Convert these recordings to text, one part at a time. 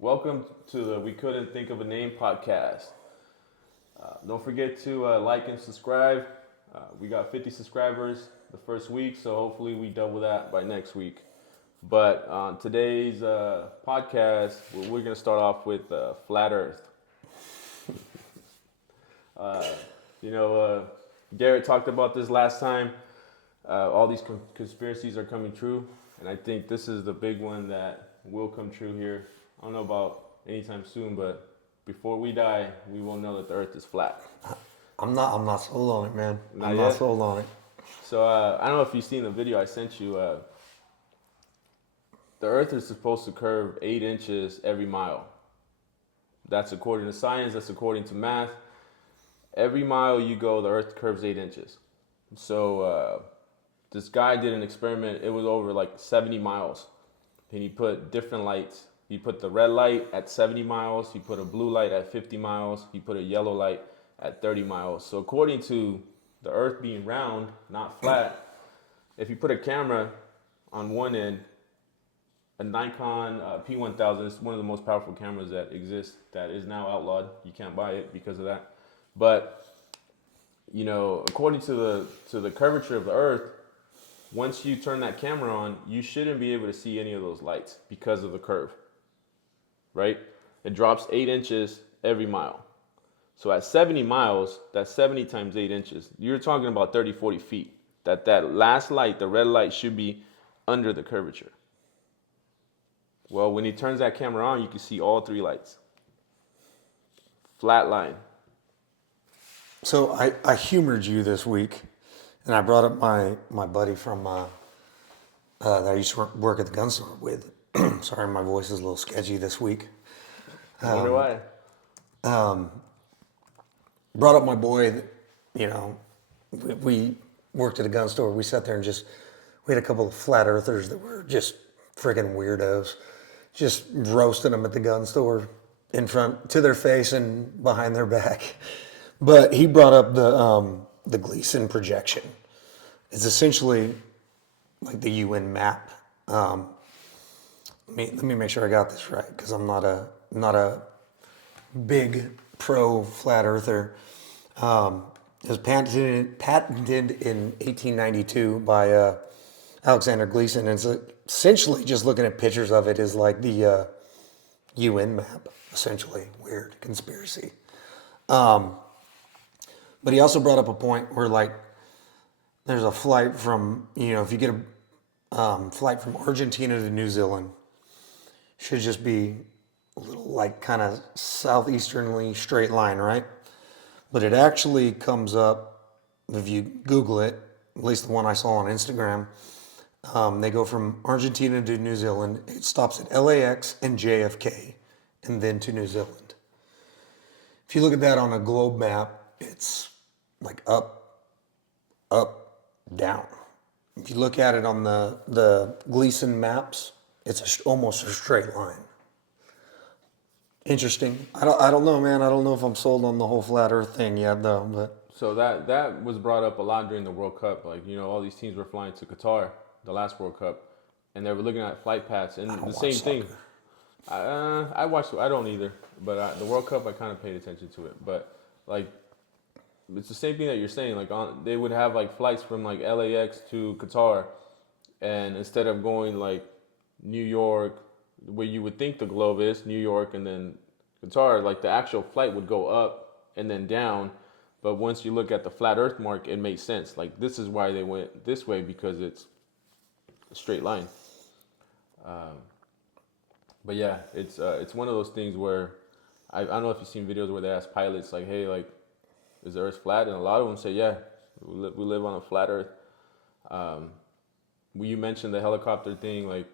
Welcome to the We Couldn't Think of a Name podcast. Don't forget to like and subscribe. We got 50 subscribers the first week, so hopefully we double that by next week. But on today's podcast, we're going to start off with Flat Earth. Uh, you know, Garrett talked about this last time. All these conspiracies are coming true, and I think this is the big one that will come true here. I don't know about anytime soon, but before we die, we will know that the Earth is flat. I'm not sold on it, man. Not I'm not yet. sold on it. So I don't know if you've seen the video I sent you. The Earth is supposed to curve 8 inches every mile. That's according to science. That's according to math. Every mile you go, the Earth curves 8 inches. So this guy did an experiment. It was over like 70 miles, and he put different lights. He put the red light at 70 miles. He put a blue light at 50 miles. He put a yellow light at 30 miles. So according to the Earth being round, not flat, if you put a camera on one end, a Nikon P1000 is one of the most powerful cameras that exists. That is now outlawed. You can't buy it because of that. But according to the curvature of the Earth, once you turn that camera on, you shouldn't be able to see any of those lights because of the curve, right? It drops 8 inches every mile. So at 70 miles, that's 70 times 8 inches. You're talking about 30, 40 feet. That last light, the red light, should be under the curvature. Well, when he turns that camera on, you can see all three lights. Flat line. So I humored you this week, and I brought up my buddy from that I used to work at the gun store with. Sorry, my voice is a little sketchy this week. I wonder why. Brought up my boy that, we worked at a gun store. We sat there and we had a couple of flat earthers that were just friggin' weirdos. Just roasting them at the gun store in front, to their face and behind their back. But he brought up the Gleason projection. It's essentially like the UN map. Let me make sure I got this right, because I'm not a big pro flat earther. It was patented in 1892 by Alexander Gleason, and it's essentially just looking at pictures of it is like the UN map, essentially. Weird conspiracy. But he also brought up a point where, like, there's a flight from, if you get a flight from Argentina to New Zealand, should just be a little, like, kind of southeasternly straight line, right? But it actually comes up, if you Google it, at least the one I saw on Instagram, they go from Argentina to New Zealand. It stops at LAX and JFK, and then to New Zealand. If you look at that on a globe map, it's like up, down. If you look at it on the Gleason maps, it's almost a straight line. Interesting. I don't know, man. I don't know if I'm sold on the whole flat Earth thing yet, though. But So that was brought up a lot during the World Cup. Like, all these teams were flying to Qatar, the last World Cup, and they were looking at flight paths. And I don't the watch same thing. soccer. I watched. I don't either. But the World Cup, I kind of paid attention to it. But like, it's the same thing that you're saying. Like, they would have like flights from like LAX to Qatar, and instead of going like New York, where you would think the globe is, New York, and then Qatar, like the actual flight would go up and then down. But once you look at the flat Earth mark, it makes sense. Like, this is why they went this way, because it's a straight line. But yeah, it's one of those things where I don't know if you've seen videos where they ask pilots like, hey, like, is the Earth flat? And a lot of them say, yeah, we live on a flat Earth. You mentioned the helicopter thing, like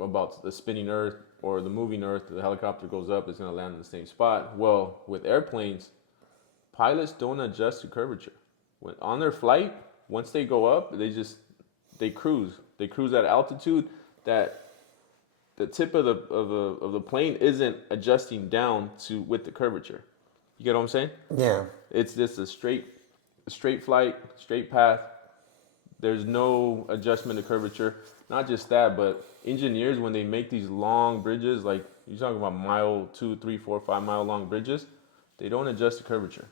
about the spinning Earth or the moving Earth. The helicopter goes up, it's gonna land in the same spot. Well, with airplanes, pilots don't adjust to curvature. On their flight, once they go up, they cruise. They cruise at altitude that the tip of the plane isn't adjusting down to with the curvature. You get what I'm saying? Yeah. It's just a straight flight, straight path. There's no adjustment to curvature. not just that, but engineers when they make these long bridges, like you're talking about mile 2, 3, 4, 5 mile long bridges, they don't adjust the curvature.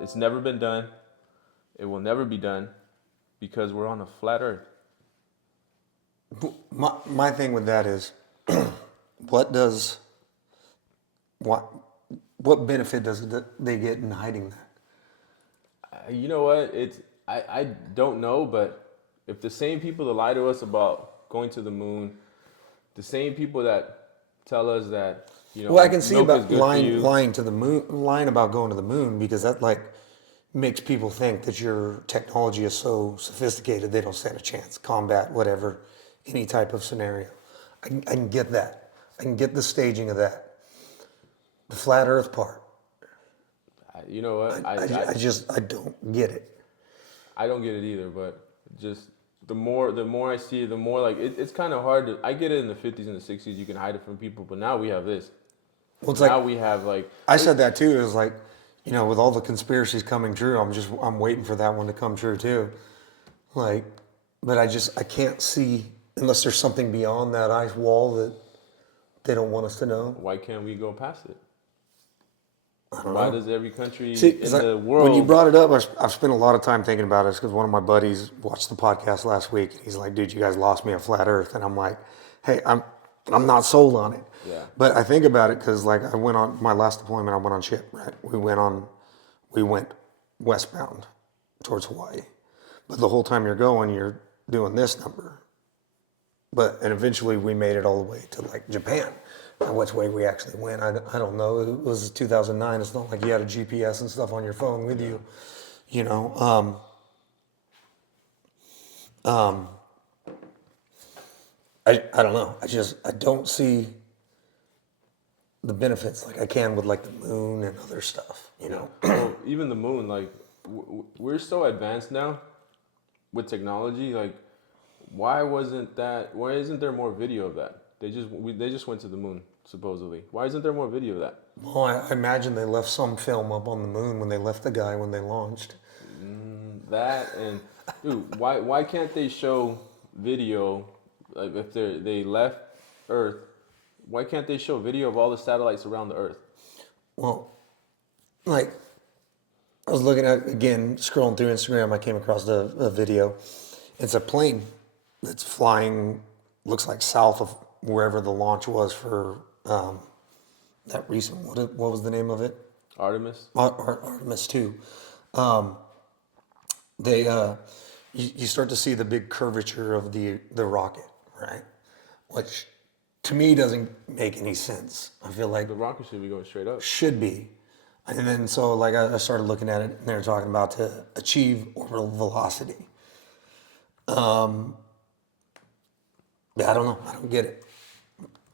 It's never been done. It will never be done because we're on a flat Earth. My thing with that is, what does what what benefit does they get in hiding that? You know what? I don't know, but if the same people that lie to us about going to the moon, the same people that tell us that Well, I can see milk is about good for you. lying to the moon, lying about going to the moon, because that like makes people think that your technology is so sophisticated they don't stand a chance, combat, whatever, any type of scenario. I can get that. I can get the staging of that. The flat Earth part, You know what? I don't get it. I don't get it either, but just the more I see it, the more like it's kind of hard to. I get it in the 50s and the 60s, you can hide it from people, but now we have this. Well, it's Now like we have like I said that too. It was like, with all the conspiracies coming true, I'm waiting for that one to come true too. Like, but I can't see unless there's something beyond that ice wall that they don't want us to know. why can't we go past it? I don't Why know. does every country See, in the when you world? brought it up, I've spent a lot of time thinking about it because one of my buddies watched the podcast last week. And he's like, "Dude, you guys lost me at flat Earth," and I'm like, "Hey, I'm not sold on it." Yeah. But I think about it because like I went on my last deployment. I went on ship. Right, we went westbound towards Hawaii, but the whole time you're going, you're doing this number. And eventually we made it all the way to like Japan. Now, which way we actually went, I don't know. It was 2009. It's not like you had a GPS and stuff on your phone with you, you know. I don't know. I don't see the benefits like I can with like the moon and other stuff, you know. Well, even the moon, like we're so advanced now with technology. Like, why isn't there more video of that? They just went to the moon supposedly. Why isn't there more video of that? Well, I imagine they left some film up on the moon when they left the guy when they launched. That and dude, why can't they show video like if they left Earth? Why can't they show video of all the satellites around the Earth? Well, like I was looking at again, scrolling through Instagram, I came across a video. It's a plane that's flying, looks like south of wherever the launch was for that recent. What was the name of it? Artemis. Artemis 2. You start to see the big curvature of the rocket, right? Which to me doesn't make any sense. I feel like The rocket should be going straight up. should be. And then so like I started looking at it and they were talking about to achieve orbital velocity. Yeah, I don't know. I don't get it.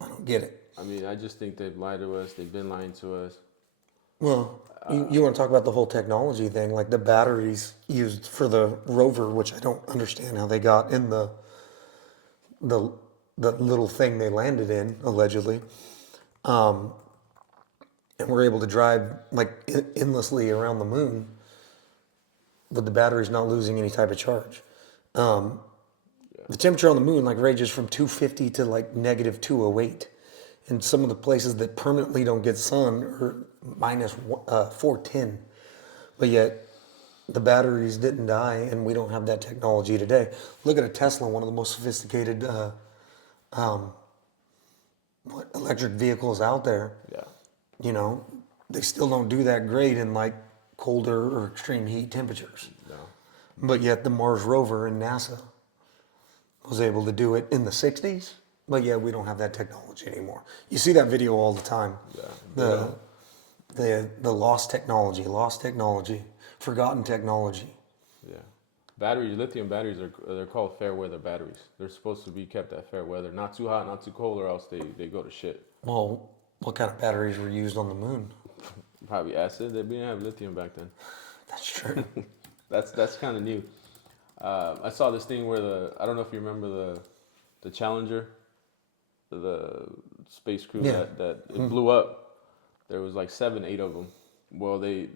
I don't get it. I mean, I just think they've lied to us. They've been lying to us. Well, you want to talk about the whole technology thing, like the batteries used for the rover, which I don't understand how they got in the little thing they landed in, allegedly. And we're able to drive like endlessly around the moon with the batteries not losing any type of charge. The temperature on the moon like ranges from 250 to like negative 208. And some of the places that permanently don't get sun are minus 410. But yet the batteries didn't die and we don't have that technology today. Look at a Tesla, one of the most sophisticated electric vehicles out there. Yeah. You know, they still don't do that great in like colder or extreme heat temperatures. No. But yet the Mars rover in NASA was able to do it in the 60s. But yeah, we don't have that technology anymore. You see that video all the time. Yeah. The lost technology, forgotten technology. Yeah. Batteries, lithium batteries they're called fair weather batteries. They're supposed to be kept at fair weather, not too hot, not too cold, or else they go to shit. Well, what kind of batteries were used on the moon? Probably acid. They didn't have lithium back then. That's true. That's kind of new. I saw this thing where I don't know if you remember the Challenger, the space crew Yeah. that it blew up. There was like 7, 8 of them. Well, they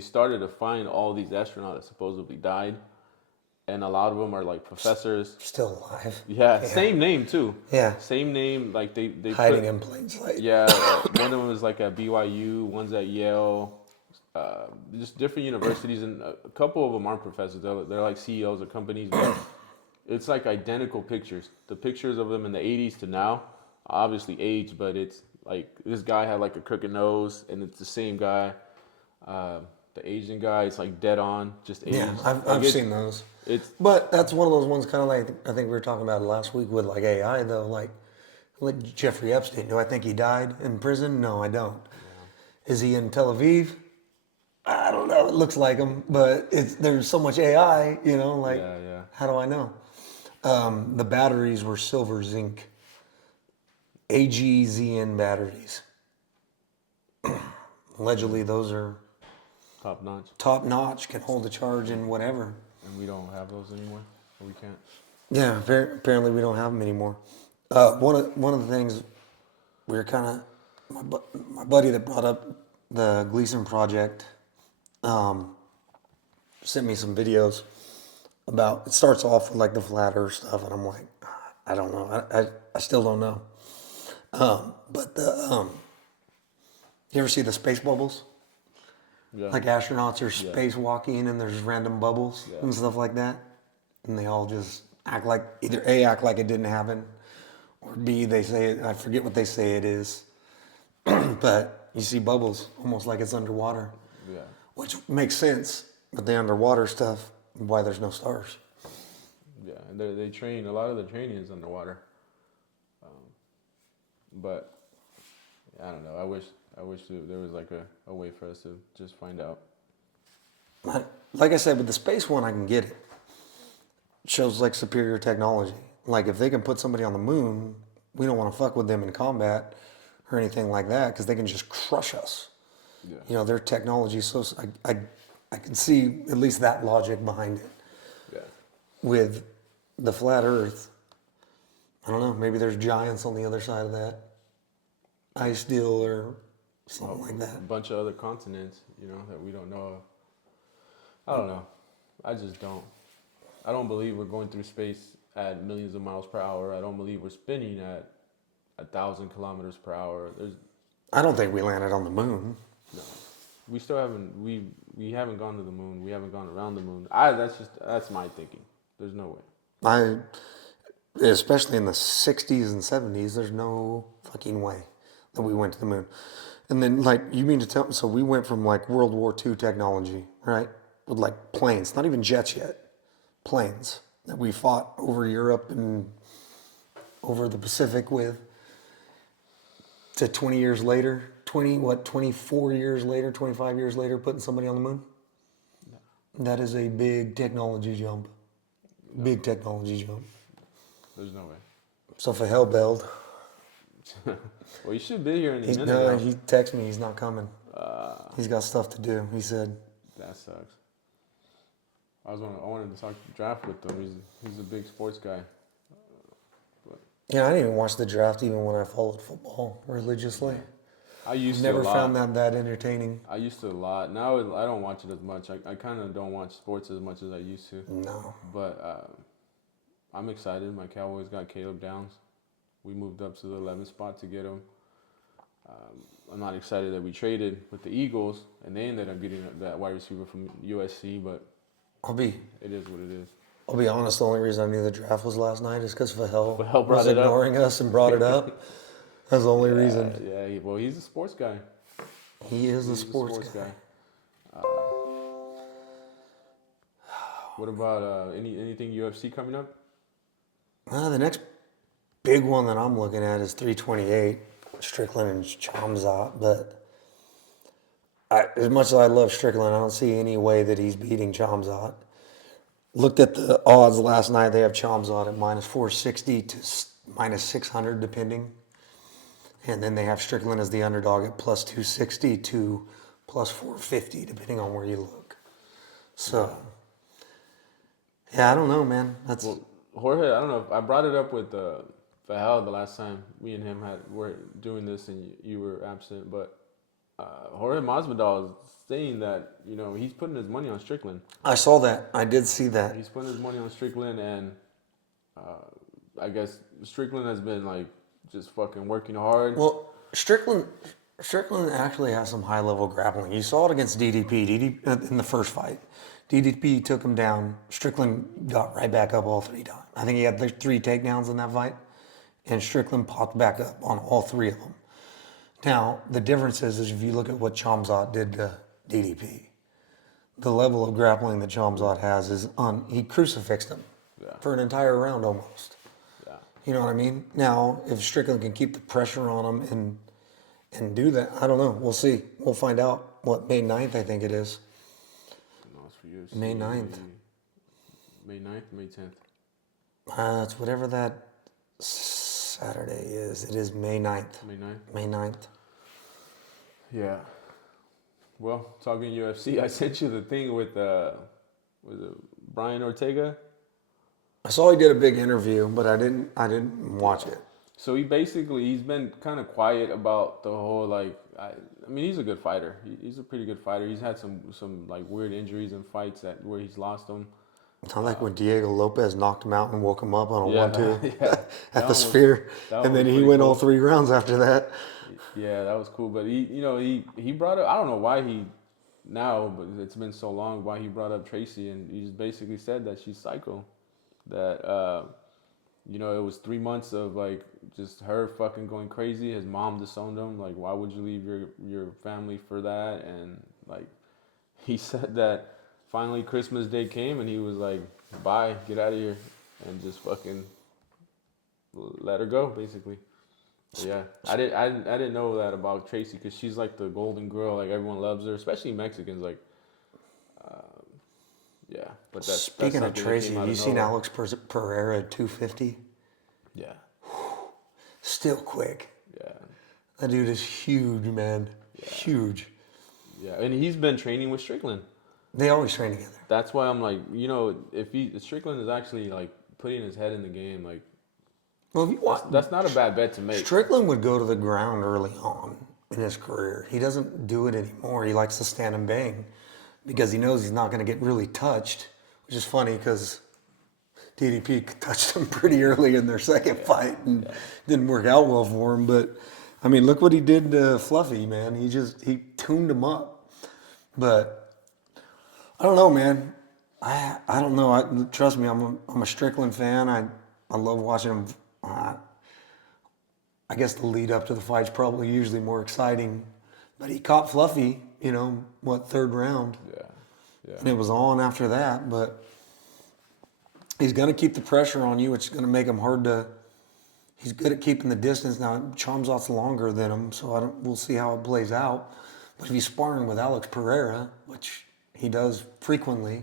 started to find all these astronauts that supposedly died, and a lot of them are like professors. Still alive. Yeah, Yeah. same name too. Yeah. Same name. Like they Hiding put. in plain sight. Yeah, one of them is like at BYU, one's at Yale, just different universities, and a couple of them aren't professors. They're like CEOs of companies, but it's like identical pictures. The pictures of them in the '80s to now, obviously aged, but it's like this guy had like a crooked nose, and it's the same guy. The Asian guy, it's like dead on, just aged. Yeah, Like I've seen those. It's But that's one of those ones, kind of like I think we were talking about it last week with like AI though. Like Jeffrey Epstein. Do I think he died in prison? No, I don't. Is he in Tel Aviv? I don't know. It looks like him, but there's so much AI. Like yeah. how do I know? The batteries were silver zinc, AGZN batteries. Allegedly, those are top notch, top notch. Can hold a charge in whatever. and we don't have those anymore. Or we can't. Yeah, apparently we don't have them anymore. One of the things we were kind of my buddy that brought up the Gleason project sent me some videos about. It starts off with like the flat Earth stuff, and I'm like, I don't know, I still don't know. But you ever see the space bubbles? Yeah. Like astronauts are spacewalking, and there's random bubbles and stuff like that, and they all just act like either A, act like it didn't happen, or B, they say it, I forget what they say it is, but you see bubbles almost like it's underwater, Yeah. which makes sense with the underwater stuff, why there's no stars. Yeah, and they train, a lot of the training is underwater. But I don't know. I wish there was like a way for us to just find out. Like I said, with the space one, I can get it. It shows like superior technology. Like if they can put somebody on the moon, we don't want to fuck with them in combat or anything like that because they can just crush us. Yeah. Their technology is so. I can see at least that logic behind it. Yeah. With the flat Earth, I don't know. Maybe there's giants on the other side of that ice deal or something like A that. bunch of other continents, that we don't know of. I don't know. I just don't. I don't believe we're going through space at millions of miles per hour. I don't believe we're spinning at 1,000 kilometers per hour. I don't think we landed on the moon. No. We still haven't. We haven't gone to the moon. We haven't gone around the moon. That's my thinking. There's no way. Especially in the 60s and 70s, there's no fucking way that we went to the moon. And then, like, you mean to tell me, so we went from like World War II technology, right? With like planes, not even jets yet, planes that we fought over Europe and over the Pacific with, to 20 years later, 24 years later, 25 years later, putting somebody on the moon? That is a big technology jump. Big technology jump. There's no way. So for Hellbeld, Well, you should be here in a minute. no, now. he texted me. He's not coming. He's got stuff to do. He said. That sucks. I wanted to talk draft with him. He's a big sports guy. Yeah, I didn't even watch the draft even when I followed football religiously. I used Never to a lot. found that entertaining. I used to a lot. Now I don't watch it as much. I kind of don't watch sports as much as I used to. No. But I'm excited. My Cowboys got Caleb Downs. We moved up to the 11th spot to get him. I'm not excited that we traded with the Eagles, and they ended up getting that wide receiver from USC, but it is what it is. I'll be honest, the only reason I knew the draft was last night is because Fahel Fahel brought was it up. ignoring us and brought it up. That's the only reason. Yeah, well, he's a sports guy. He is a He's sports guy. What about anything UFC coming up? The next big one that I'm looking at is 328, Strickland and Chamzat. But as much as I love Strickland, I don't see any way that he's beating Chamzat. Looked at the odds last night. They have Chamzat at minus 460 to minus 600, depending. And then they have Strickland as the underdog at plus 260 to plus 450, depending on where you look. So, yeah, I don't know, man. Well, Jorge, I don't know. I brought it up with Fahel the last time we and him were doing this, and you were absent. But Jorge Masvidal is saying that he's putting his money on Strickland. I saw that. I did see that. He's putting his money on Strickland, and I guess Strickland has been like just fucking working hard. Well, Strickland actually has some high level grappling. You saw it against DDP. In the first fight. DDP took him down. Strickland got right back up all 3 times. I think he had 3 takedowns in that fight, and Strickland popped back up on all 3 of them. Now, the difference is if you look at what Khamzat did to DDP, the level of grappling that Khamzat has is he crucifixed him for an entire round almost. Yeah. You know what I mean? Now, if Strickland can keep the pressure on him and do that, I don't know. We'll see. We'll find out. May 9th, I think it is. No, it's for you. May 9th. May 9th, May 10th. It's whatever that Saturday is. It is May 9th. May 9th? May 9th. Yeah. Well, talking UFC, I sent you the thing with was it Brian Ortega? I saw he did a big interview, but I didn't watch it. So he's been kind of quiet about the whole I mean he's a good fighter. He's a pretty good fighter. He's had some like weird injuries and fights where he's lost them. I like when Diego Lopez knocked him out and woke him up on a 1-2 at the was, Sphere, and then he went all 3 rounds after that. Yeah, that was cool. But he brought up, I don't know why but it's been so long, why he brought up Tracy, and he just basically said that she's psycho. That it was 3 months of like just her fucking going crazy. His mom disowned him. Like, why would you leave your family for that? And like, he said that finally Christmas Day came, and he was like, "Bye, get out of here," and just fucking let her go, basically. But yeah, I didn't know that about Tracy, because she's like the golden girl. Like, everyone loves her, especially Mexicans. Like, yeah. But Speaking of Tracy, have you seen Alex Pereira at 250? Yeah. Still quick. Yeah. That dude is huge, man. Yeah. Huge. Yeah, and he's been training with Strickland. They always train together. That's why I'm like, if Strickland is actually like putting his head in the game, like, well, that's not a bad bet to make. Strickland would go to the ground early on in his career. He doesn't do it anymore. He likes to stand and bang because he knows he's not going to get really touched, which is funny because DDP touched him pretty early in their second fight and didn't work out well for him. But, I mean, look what he did to Fluffy, man. He tuned him up. But I don't know, man. I don't know. Trust me, I'm a Strickland fan. I love watching him. I guess the lead up to the fight's probably usually more exciting. But he caught Fluffy, 3rd round. Yeah. And it was on after that. But he's going to keep the pressure on you. It's going to make him hard to. He's good at keeping the distance. Now, Khamzat's longer than him, so we'll see how it plays out. But if he's sparring with Alex Pereira, which he does frequently,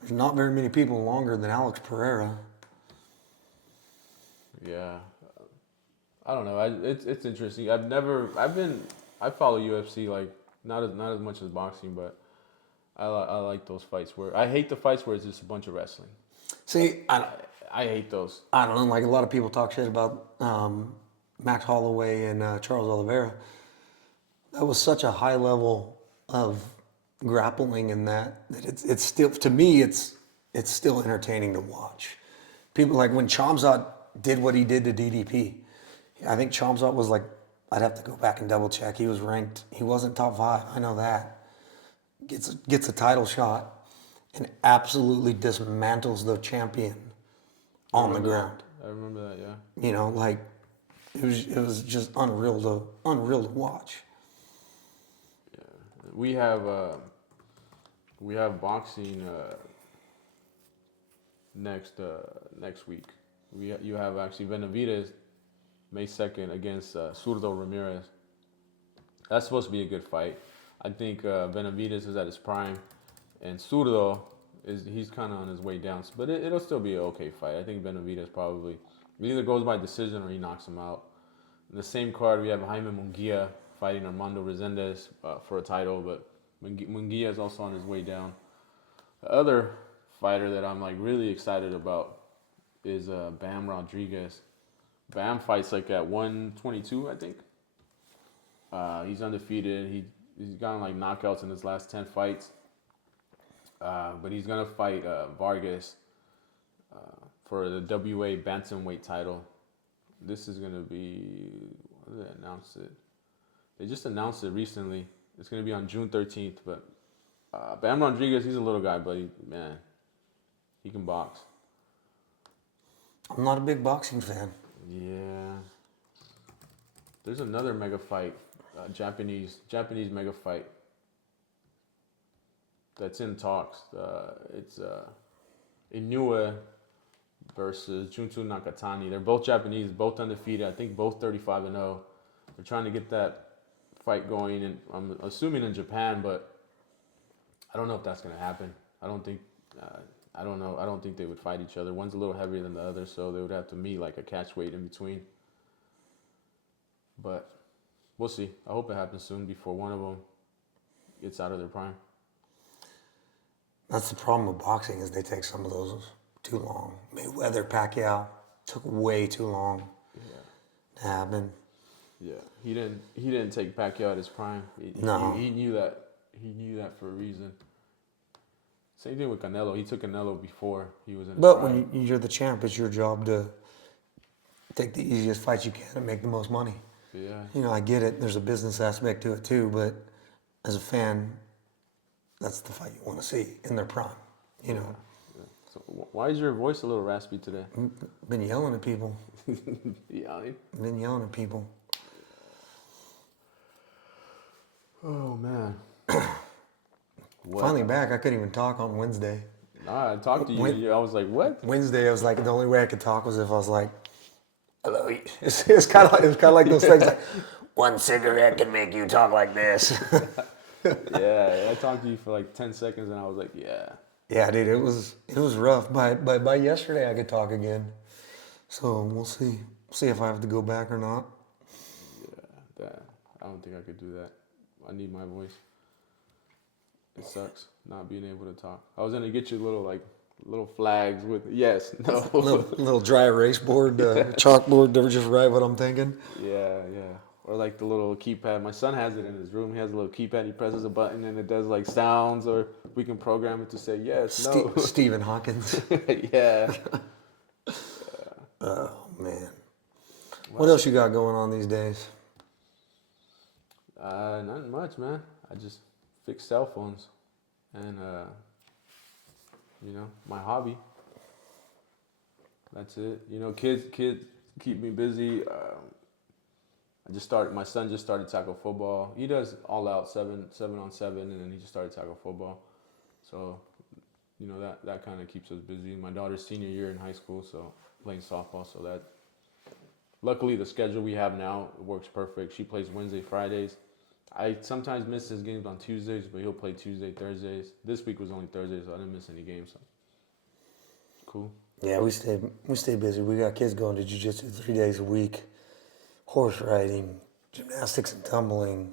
there's not very many people longer than Alex Pereira. Yeah, I don't know. It's interesting. I follow UFC like not as much as boxing, but I like those fights where I hate the fights where it's just a bunch of wrestling. See, I hate those. I don't know. Like, a lot of people talk shit about Max Holloway and Charles Oliveira. That was such a high level of grappling in that it's still, to me, it's still entertaining to watch. People, like when Khamzat did what he did to DDP, I think Khamzat was like, I'd have to go back and double check. He was ranked, he wasn't top 5. I know that. Gets a title shot and absolutely dismantles the champion on the ground. I remember that, yeah. Like, it was just unreal to watch. Yeah. We have boxing next week. You have actually Benavidez May 2nd against Zurdo Ramirez. That's supposed to be a good fight. I think Benavidez is at his prime, and Zurdo he's kind of on his way down. But it'll still be an okay fight. I think Benavidez probably either goes by decision or he knocks him out. In the same card, we have Jaime Munguia fighting Armando Resendez for a title, but Munguia is also on his way down. The other fighter that I'm like really excited about is Bam Rodriguez. Bam fights like at 122, I think. He's undefeated. He's gotten like knockouts in his last 10 fights. But he's gonna fight Vargas for the WA bantamweight title. This is gonna be, when did they announce it? They just announced it recently. It's gonna be on June 13th. But Bam Rodriguez, he's a little guy, but he can box. I'm not a big boxing fan. Yeah. There's another mega fight, Japanese mega fight that's in talks. It's Inoue versus Junto Nakatani. They're both Japanese, both undefeated. I think both 35-0. They're trying to get that fight going, and I'm assuming in Japan, but I don't know if that's gonna happen. I don't think. I don't know. I don't think they would fight each other. One's a little heavier than the other, so they would have to meet like a catch weight in between. But we'll see. I hope it happens soon before one of them gets out of their prime. That's the problem with boxing is they take some of those too long. Mayweather, Pacquiao took way too long to happen. Yeah, he didn't take Pacquiao at his prime. He knew that. He knew that for a reason. Same thing with Canelo. He took Canelo before he was in his But prime. when you're the champ, it's your job to take the easiest fights you can and make the most money. Yeah. You know, I get it. There's a business aspect to it too, but as a fan, that's the fight you want to see in their prime. You know, Yeah. So why is your voice a little raspy today? been yelling at people. Yeah. Been yelling at people. Oh man. What? Finally back. I couldn't even talk on Wednesday. Nah, I talked to you. I was like, what? Wednesday, I was like, the only way I could talk was if I was like, hello. It's kind of like those things like, one cigarette can make you talk like this. Yeah, I talked to you for like 10 seconds, and I was like, yeah. Yeah, dude, it was rough. By yesterday, I could talk again. So we'll see. See if I have to go back or not. Yeah, I don't think I could do that. I need my voice. It sucks not being able to talk. I was gonna get you little flags with yes, no. little dry erase board, chalkboard to just write what I'm thinking. Yeah. Or like the little keypad. My son has it in his room. He has a little keypad. He presses a button and it does like sounds, or we can program it to say yes, no. Stephen Hawkins. Yeah. Oh man. What else you got going on these days? Nothing much, man. I just fix cell phones, and my hobby. That's it. Kids keep me busy. My son just started tackle football. He does all out 7-on-7, and then he just started tackle football. So, that kind of keeps us busy. My daughter's senior year in high school, so playing softball. So that, luckily, the schedule we have now works perfect. She plays Wednesday, Fridays. I sometimes miss his games on Tuesdays, but he'll play Tuesday, Thursdays. This week was only Thursday, so I didn't miss any games. So. Cool. Yeah, we stay busy. We got kids going to jiu-jitsu 3 days a week, horse riding, gymnastics and tumbling.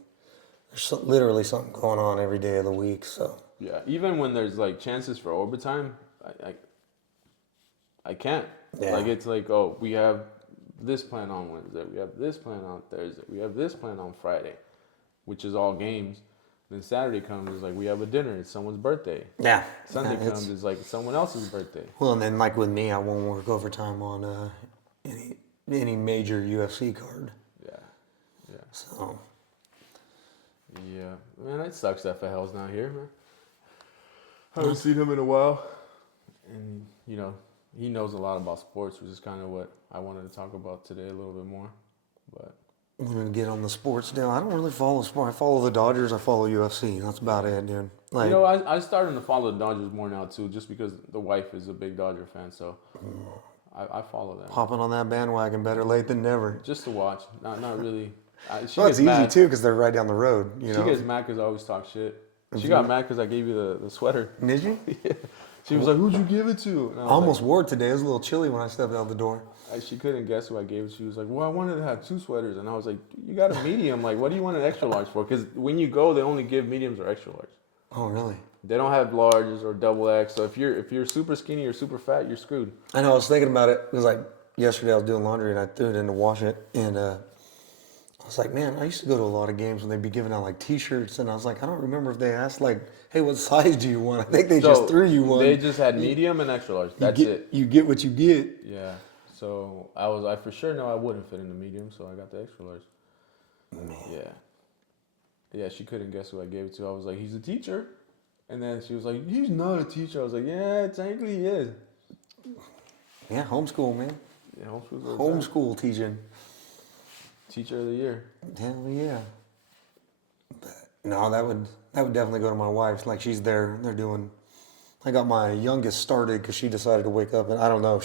There's literally something going on every day of the week. So yeah, even when there's like chances for overtime, I can't. Yeah. Like it's like, oh, we have this plan on Wednesday, we have this plan on Thursday, we have this plan on Friday, which is all games. Then Saturday comes, it's like we have a dinner, it's someone's birthday. yeah. Sunday comes, it's like someone else's birthday. Well, and then like with me, I won't work overtime on any major UFC card. Yeah. So Yeah. Man, it sucks that Fahel's not here, man. Haven't seen him in a while. And, he knows a lot about sports, which is kind of what I wanted to talk about today a little bit more. But I'm gonna get on the sports now. I don't really follow sport. I follow the Dodgers. I follow UFC. That's about it, dude. Like, I started to follow the Dodgers more now too, just because the wife is a big Dodger fan, so I follow them hopping on that bandwagon, better late than never. just to watch. Not really. She Well, gets it's easy mad. too because they're right down the road. She gets mad because I always talk shit. She got mad because I gave you the sweater. Did you? She was like, "Who'd you give it to?" And I I was almost wore it today. It was a little chilly when I stepped out the door. she couldn't guess who I gave it to. She was like, "Well, I wanted to have 2 sweaters," and I was like, "You got a medium. Like, what do you want an extra large for?" Because when you go, they only give mediums or extra large. Oh, really? They don't have larges or double X. So if you're super skinny or super fat, you're screwed. I know. I was thinking about it because like yesterday I was doing laundry and I threw it in to wash it and I was was like, man, I used to go to a lot of games when they'd be giving out like T-shirts, and I was like, I don't remember if they asked like, hey, what size do you want? I think they just threw you one. They just had medium and extra large. That's it. You get what you get. Yeah. So I for sure know I wouldn't fit in the medium, so I got the extra large. Man. Yeah. Yeah, she couldn't guess who I gave it to. I was like, he's a teacher. And then she was like, he's not a teacher. I was like, yeah, technically he is. Yeah, homeschool, man. Yeah, Homeschool teaching. Teacher of the year. Hell yeah. But no, that would definitely go to my wife's. Like she's there. They're doing. I got my youngest started because she decided to wake up, and I don't know.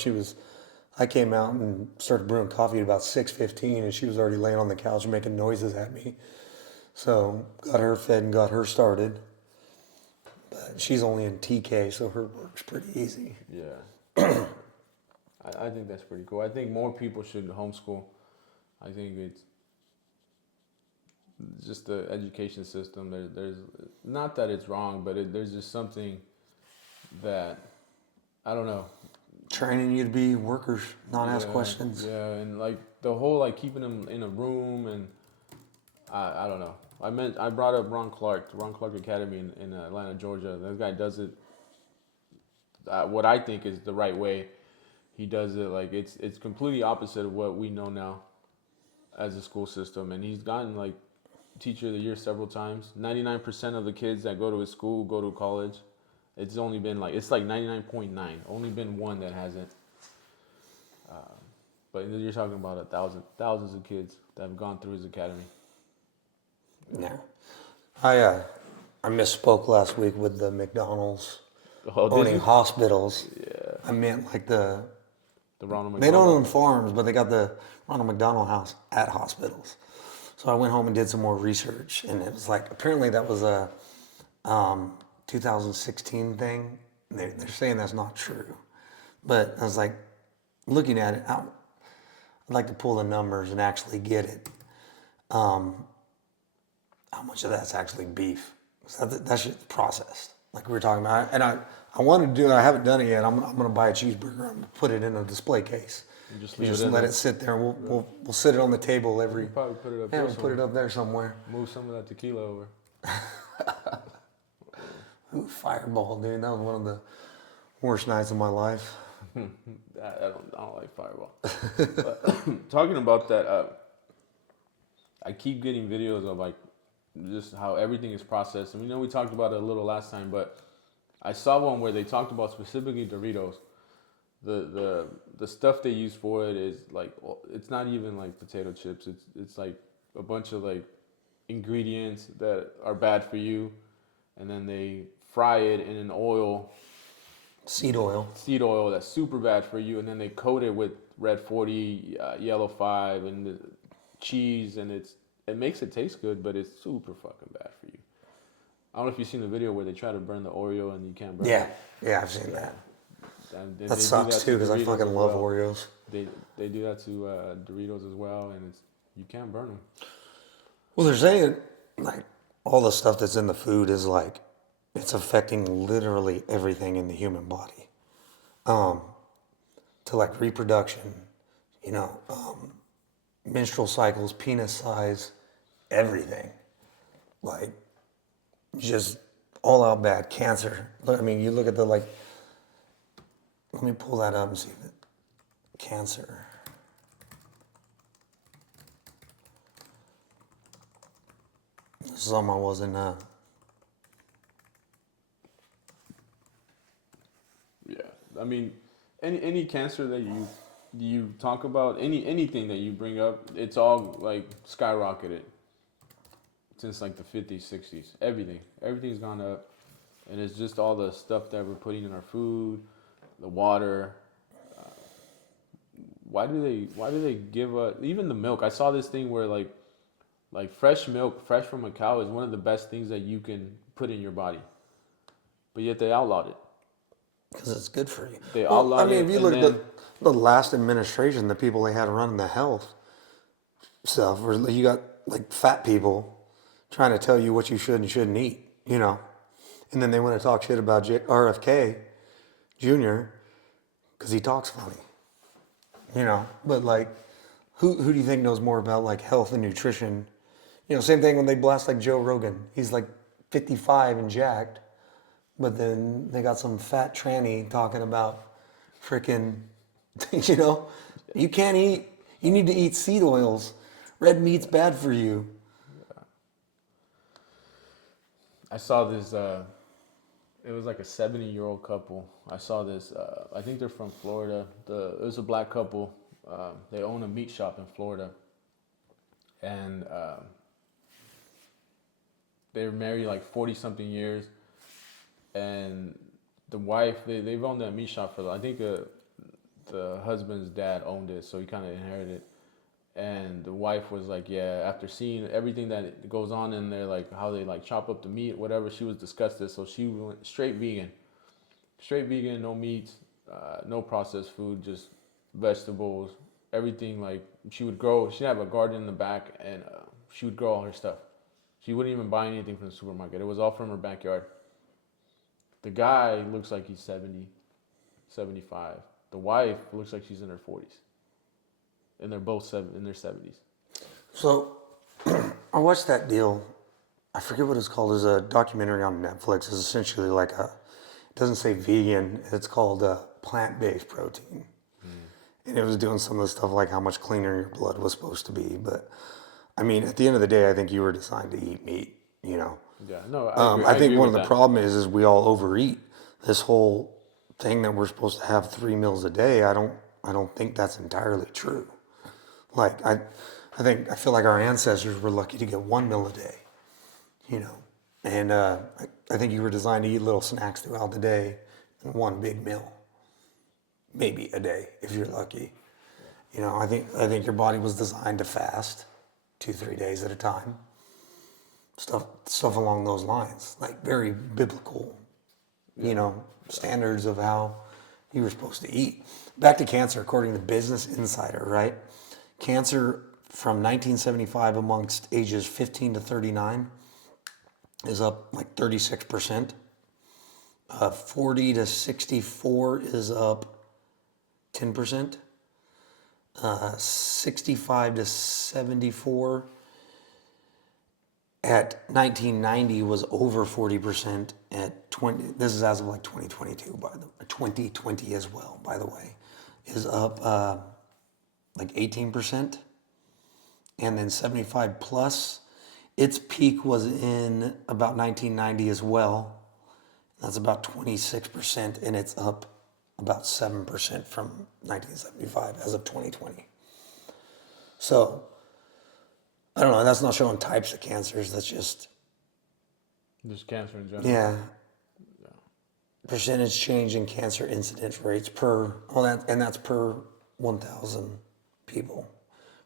I came out and started brewing coffee at about 6:15, and she was already laying on the couch making noises at me. So got her fed and got her started. But she's only in TK, so her work's pretty easy. Yeah. I think that's pretty cool. I think more people should homeschool. I think it's just the education system. There's not that it's wrong, but there's just something that I don't know. Training you to be workers, not ask questions. Yeah, and like the whole like keeping them in a room, and I don't know. I brought up Ron Clark Academy in Atlanta, Georgia. That guy does it what I think is the right way. He does it like it's completely opposite of what we know now as a school system, and he's gotten like teacher of the year several times. 99% of the kids that go to his school go to college. It's only been like 99.9. Only been one that hasn't. But you're talking about thousands of kids that have gone through his academy. Yeah, I misspoke last week with the McDonald's owning hospitals. Yeah. I meant like the Ronald McDonald. They don't own farms, but they got the Ronald McDonald House at hospitals. So I went home and did some more research, and it was like apparently that was a 2016 thing. They're saying that's not true, but I was like looking at it. I'd like to pull the numbers and actually get it. How much of that's actually beef? So that's just processed, like we were talking about. And I want to do it. I haven't done it yet. I'm going to buy a cheeseburger. I'm going to put it in a display case. Just let it sit there. We'll sit it on the table every. We'll probably put it up. Yeah, we'll put it up there somewhere. Move some of that tequila over. Ooh, Fireball, dude. That was one of the worst nights of my life. I don't like Fireball. But talking about that, I keep getting videos of like just how everything is processed. And we know we talked about it a little last time, but I saw one where they talked about specifically Doritos. The stuff they use for it is like, it's not even like potato chips. It's like a bunch of like ingredients that are bad for you, and then they fry it in an oil. Seed oil That's super bad for you, and then they coat it with Red 40, Yellow 5, and the cheese, and it makes it taste good, but it's super fucking bad for you. I don't know if you've seen the video where they try to burn the Oreo and you can't burn it. Yeah, I've seen that. That sucks too, because I fucking love Oreos. They do that to Doritos as well, and you can't burn them. Well, they're saying like all the stuff that's in the food is like it's affecting literally everything in the human body, to like reproduction, menstrual cycles, penis size, everything, like just all out bad. Cancer. I mean, you look at the like. Let me pull that up and see if cancer. This is something I wasn't. Yeah, I mean, any cancer that you talk about, anything that you bring up, it's all like skyrocketed since like the 50s, 60s. Everything's gone up, and it's just all the stuff that we're putting in our food. The water. Why do they give even the milk? I saw this thing where like fresh milk, fresh from a cow, is one of the best things that you can put in your body. But yet they outlawed it. Because it's good for you. They outlawed it. If you look at the last administration, the people they had running the health stuff, where you got like fat people trying to tell you what you should and shouldn't eat, and then they want to talk shit about RFK Jr. because he talks funny, but like Who do you think knows more about like health and nutrition? You know, same thing when they blast like Joe Rogan. He's like 55 and jacked, but then they got some fat tranny talking about freaking, you know, you can't eat. You need to eat seed oils. Red meat's bad for you. I saw this. It was like a 70-year-old couple. I saw this. I think they're from Florida. It was a black couple. They own a meat shop in Florida, and they were married like 40 something years. And the wife, they've owned that meat shop for, I think the husband's dad owned it, so he kind of inherited. And the wife was like, yeah, after seeing everything that goes on in there, like how they like chop up the meat, whatever, she was disgusted. So she went straight vegan, no meat, no processed food, just vegetables, everything. Like she would grow, she'd have a garden in the back, and she would grow all her stuff. She wouldn't even buy anything from the supermarket. It was all from her backyard. The guy looks like he's 70, 75. The wife looks like she's in her 40s. And they're both in their 70s. So I watched that deal. I forget what it's called. There's a documentary on Netflix. It's essentially like it doesn't say vegan. It's called plant-based protein. And it was doing some of the stuff like how much cleaner your blood was supposed to be. But I mean, at the end of the day, I think you were designed to eat meat, you know. Yeah, no, I agree. I think agree one of with the that. problem is we all overeat. This whole thing that we're supposed to have 3 meals a day, I don't think that's entirely true. Like I feel like our ancestors were lucky to get 1 meal a day, you know, and I think you were designed to eat little snacks throughout the day and one big meal, maybe a day if you're lucky. You know, I think your body was designed to fast 2-3 days at a time. Stuff along those lines, like very biblical, you know, standards of how you were supposed to eat. Back to cancer, according to Business Insider, right? Cancer from 1975 amongst ages 15 to 39 is up like 36%. 40 to 64 is up 10%. 65 to 74 at 1990 was over 40%. At 20, this is as of like 2022, 2020 as well, by the way, is up like 18%. And then 75 plus, its peak was in about 1990 as well. That's about 26%, and it's up about 7% from 1975 as of 2020. So, I don't know, that's not showing types of cancers, that's just cancer in general. yeah. Percentage change in cancer incidence rates that's per 1,000 people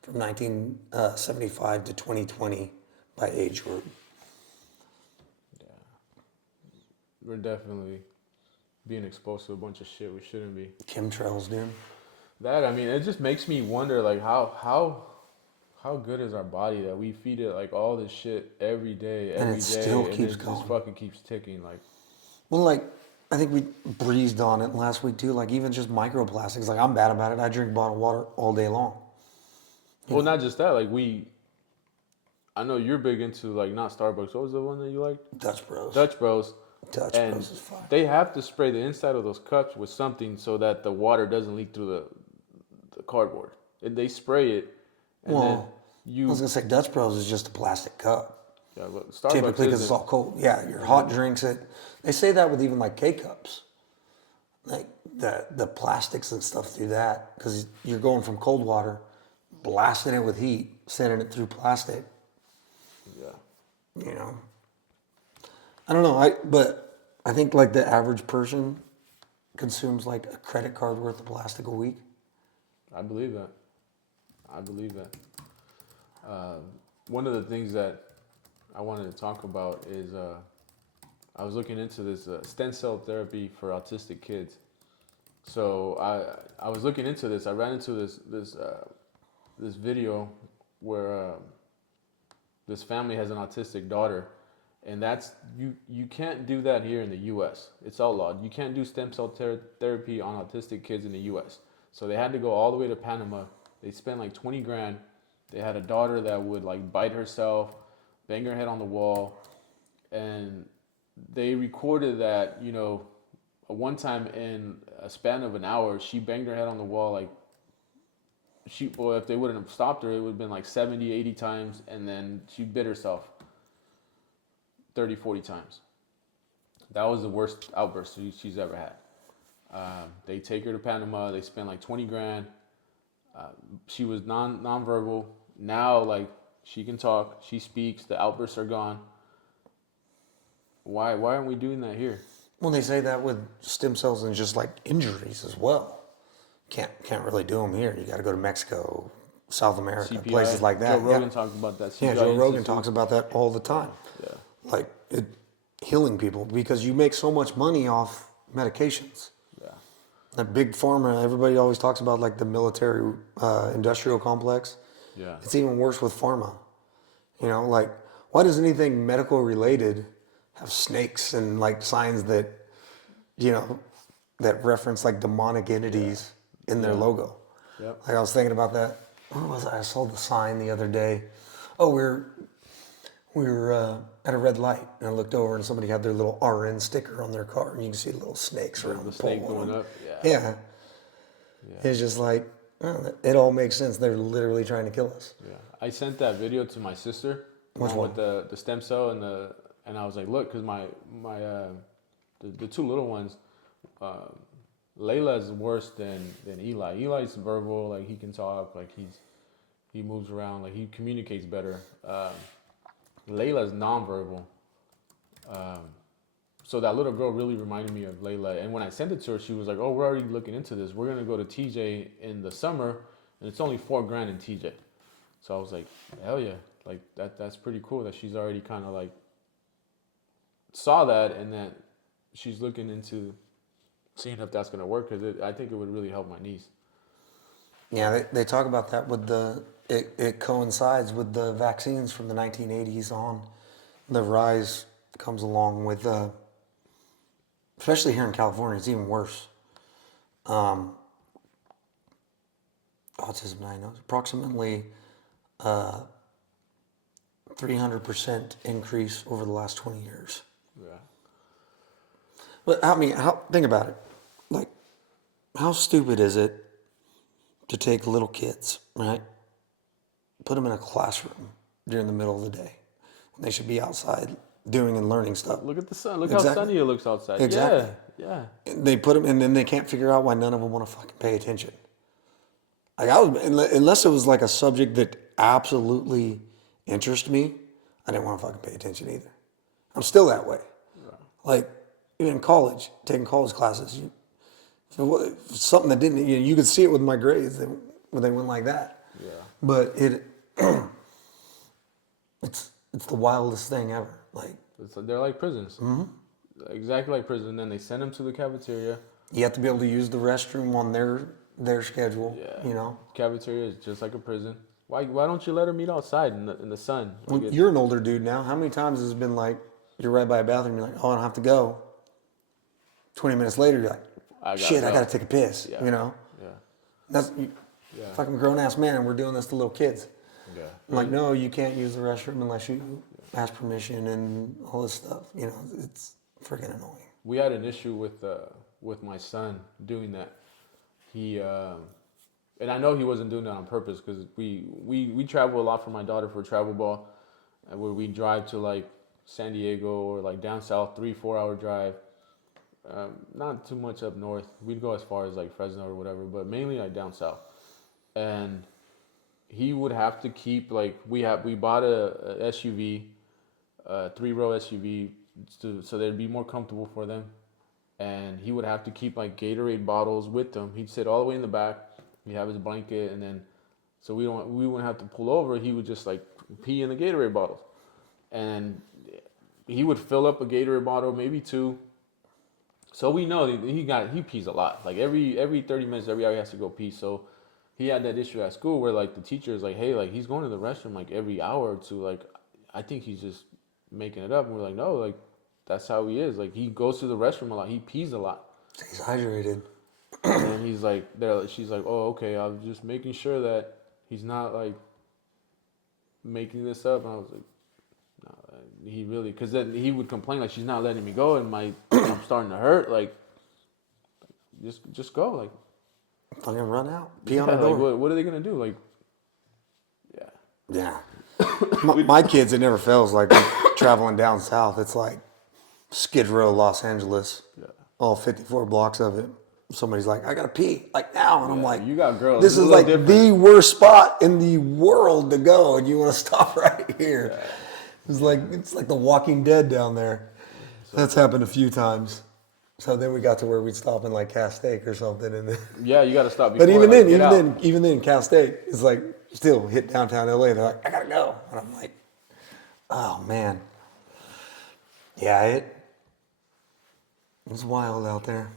from 1975 to 2020 by age group. Yeah. We're definitely being exposed to a bunch of shit we shouldn't be. Chemtrails, dude. That, I mean, it just makes me wonder, like, how good is our body that we feed it like all this shit every day, And it still keeps just going. fucking keeps ticking, like. Well, like, I think we breezed on it last week too. Like, even just microplastics. Like, I'm bad about it. I drink bottled water all day long. Well, not just that, like I know you're big into like not Starbucks. What was the one that you liked? Dutch Bros. Dutch Bros. Dutch And Bros is fine. they have to spray the inside of those cups with something so that the water doesn't leak through the cardboard. And they spray it, and then I was gonna say Dutch Bros is just a plastic cup. yeah, but Starbucks Typically, because it's isn't. all cold. Yeah, your hot drinks. They say that with even like K cups, like the plastics and stuff through that, because you're going from cold water, blasting it with heat, sending it through plastic. Yeah. You know, I don't know. But I think like the average person consumes like a credit card worth of plastic a week. I believe that. One of the things that I wanted to talk about is I was looking into this stem cell therapy for autistic kids. So I was looking into this. I ran into this video where this family has an autistic daughter, and that's you can't do that here in the U.S. It's outlawed. You can't do stem cell therapy on autistic kids in the U.S. So they had to go all the way to Panama They spent like 20 grand. They had a daughter that would like bite herself, bang her head on the wall, and they recorded that, you know, one time in a span of an hour, she banged her head on the wall like well, if they wouldn't have stopped her, it would have been like 70, 80 times, and then she bit herself 30, 40 times. That was the worst outburst she's ever had. They take her to Panama. They spend like 20 grand. She was nonverbal. Now, like, she can talk. She speaks. The outbursts are gone. Why aren't we doing that here? Well, they say that with stem cells and just like injuries as well. Can't really do them here. You got to go to Mexico, South America, CPI, places like that. Joe Rogan talked about that. CPI Yeah, Joe Rogan Institute. talks about that all the time. Yeah. Like healing people because you make so much money off medications. Yeah. That big pharma, everybody always talks about like the military industrial complex. Yeah. It's even worse with pharma. You know, like why does anything medical related have snakes and like signs that, you know, that reference like demonic entities in their logo? Yep. Like I was thinking about that. Where was I? I saw the sign the other day. Oh, we were at a red light, and I looked over, and somebody had their little RN sticker on their car, and you can see little snakes around the snake pole. going up. Yeah. It's just like it all makes sense. They're literally trying to kill us. Yeah. I sent that video to my sister. Which with the stem cell and I was like, look, because the two little ones, Layla is worse than Eli. Eli's verbal, like he can talk, like he moves around, like he communicates better. Layla's nonverbal. So that little girl really reminded me of Layla. And when I sent it to her, she was like, "Oh, we're already looking into this. We're gonna go to TJ in the summer, and it's only $4 grand in TJ." So I was like, "Hell yeah! Like that's pretty cool that she's already kind of like saw that, and that she's looking into seeing if that's gonna work because I think it would really help my niece." Yeah, they talk about that with it coincides with the vaccines from the 1980s on. The rise comes along with, especially here in California, it's even worse. Autism diagnosis, approximately 300% increase over the last 20 years. Yeah. But I mean, think about it. Like, how stupid is it to take little kids, right? Put them in a classroom during the middle of the day when they should be outside doing and learning stuff. Look at the sun. Look how sunny it looks outside. Exactly. Yeah. They put them, and then they can't figure out why none of them want to fucking pay attention. Like unless it was like a subject that absolutely interested me, I didn't want to fucking pay attention either. I'm still that way. Yeah. Like even in college, taking college classes, something that didn't, you could see it with my grades when they went like that. Yeah. But it's the wildest thing ever. Like They're like prisons. Mm-hmm. Exactly like prison. Then they send them to the cafeteria. you have to be able to use the restroom on their schedule. Yeah. You know. Cafeteria is just like a prison. Why don't you let her meet outside in the sun? Well, you're an older dude now. How many times has it been like you're right by a bathroom, you're like, oh, I don't have to go. 20 minutes later, you're like, I gotta take a piss. Yeah. You know. Yeah. That's fucking grown ass man, and we're doing this to little kids. Yeah. I'm like, no, you can't use the restroom unless you ask permission and all this stuff. You know, it's freaking annoying. We had an issue with my son doing that. He and I know he wasn't doing that on purpose because we travel a lot for my daughter for travel ball, where we drive to like San Diego or like down south, 3-4 hour drive. Not too much up north. We'd go as far as like Fresno or whatever, but mainly like down south. And he would have to keep like we bought a SUV, 3-row SUV, so they'd be more comfortable for them. And he would have to keep like Gatorade bottles with him. He'd sit all the way in the back. He'd have his blanket, and then so we wouldn't have to pull over. He would just like pee in the Gatorade bottles, and he would fill up a Gatorade bottle, maybe 2. So we know that he pees a lot. Like every 30 minutes, every hour he has to go pee. So he had that issue at school where like the teacher is like, hey, like he's going to the restroom like every hour or 2. Like I think he's just making it up. And we're like, no, like that's how he is. Like he goes to the restroom a lot. He pees a lot. He's hydrated. And then she's like, oh, okay, I was just making sure that he's not like making this up. And I was like, no, he really, because then he would complain like she's not letting me go, and I'm starting to hurt. Like, just go. Like, Fucking run out. Pee on the like, door. what are they gonna do? Like, Yeah. My kids, it never fails. Like traveling down south, it's like Skid Row, Los Angeles. Yeah. All 54 blocks of it. Somebody's like, I gotta pee, like now. And I'm like, you got girls. this It's a is little like different. the worst spot in the world to go, and you want to stop right here. Yeah. It's like the Walking Dead down there. That's happened a few times. So then we got to where we'd stop in like Castaic or something, and then, Yeah, you got to stop. Before, but even like, then, even then, Castaic is like still hit downtown LA. They're like, I gotta go, and I'm like, oh man, yeah, it's wild out there.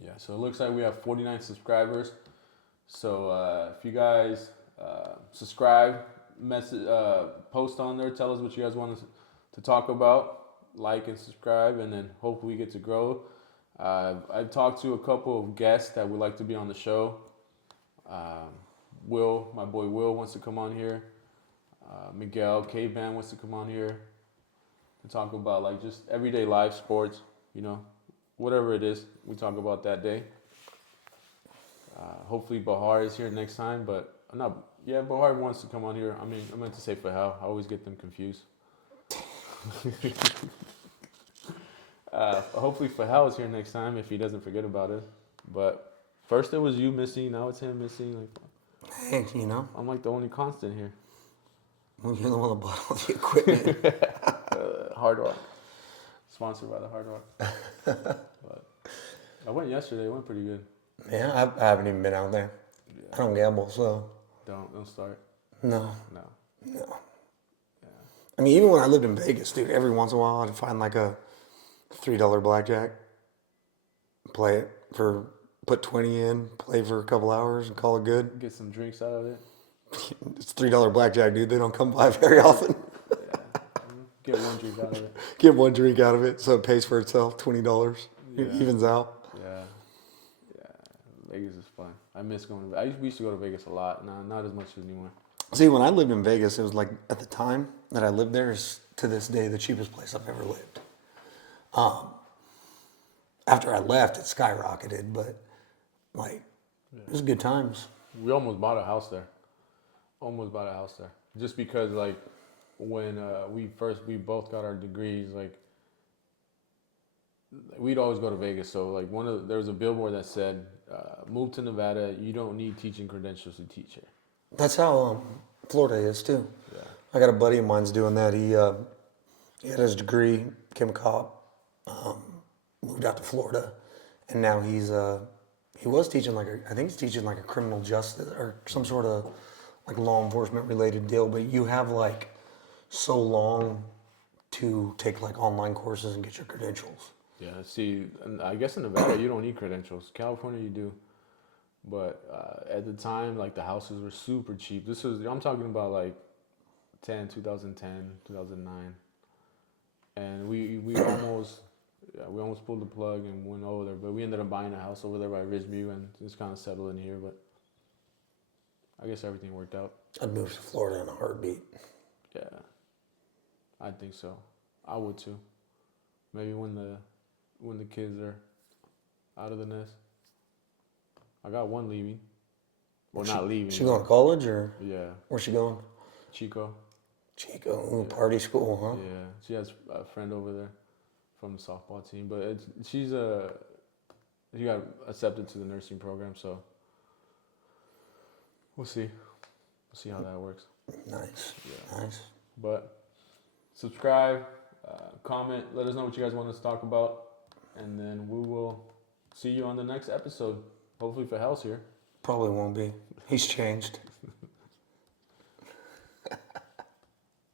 Yeah, so it looks like we have 49 subscribers. So if you guys subscribe, post on there, tell us what you guys want us to talk about, like and subscribe, and then hopefully we get to grow. I've talked to a couple of guests that would like to be on the show. Will, my boy Will, wants to come on here. Miguel, Caveman wants to come on here to talk about like just everyday life, sports, whatever it is we talk about that day. Hopefully Bahar is here next time, but Bahar wants to come on here. I mean, I meant to say Fahal. I always get them confused. Hopefully Fahal is here next time if he doesn't forget about it. But first it was you missing, now it's him missing. Like, Hey, I'm like the only constant here. well, you're the one that bought all the equipment. Hard Rock. Sponsored by the Hard Rock. But I went yesterday. It went pretty good. Yeah, I haven't even been out there. Yeah. I don't gamble, so Don't start. no. No. Yeah. Yeah. I mean, even when I lived in Vegas, dude, every once in a while I'd find like a $3 blackjack, play it put 20 in, play for a couple hours and call it good. Get some drinks out of it. It's $3 blackjack, dude. They don't come by very often. Yeah. Get one drink out of it. Get one drink out of it so it pays for itself, $20. It Yeah. evens out. Yeah. Vegas is fun. I miss going to we used to go to Vegas a lot. Not as much anymore. See, when I lived in Vegas, it was like at the time that I lived there is to this day the cheapest place I've ever lived. After I left, it skyrocketed, but like it was good times. We almost bought a house there. Just because like when we both got our degrees, like we'd always go to Vegas. So like there was a billboard that said, "Move to Nevada. You don't need teaching credentials to teach here." That's how Florida is too. Yeah. I got a buddy of mine's doing that. He had his degree, became a cop, moved out to Florida, and now he was teaching I think he's teaching like a criminal justice or some sort of like law enforcement related deal. But you have like so long to take like online courses and get your credentials. Yeah. See, I guess in Nevada you don't need credentials. California you do. But at the time, like the houses were super cheap. I'm talking about like 2010, 2009. And we almost pulled the plug and went over there. But we ended up buying a house over there by Ridgeview and just kind of settled in here. But I guess everything worked out. I'd move to Florida in a heartbeat. Yeah, I think so. I would too. Maybe when the kids are out of the nest. I got one leaving. Well, not leaving. She going to college or Yeah, where's she going? Chico. Chico, ooh, party school, huh? Yeah, she has a friend over there from the softball team, but she got accepted to the nursing program, so we'll see. We'll see how that works. Nice, Yeah. nice. But subscribe, comment, let us know what you guys want us to talk about, and then we will see you on the next episode. Hopefully, Fahal's here. Probably won't be. He's changed.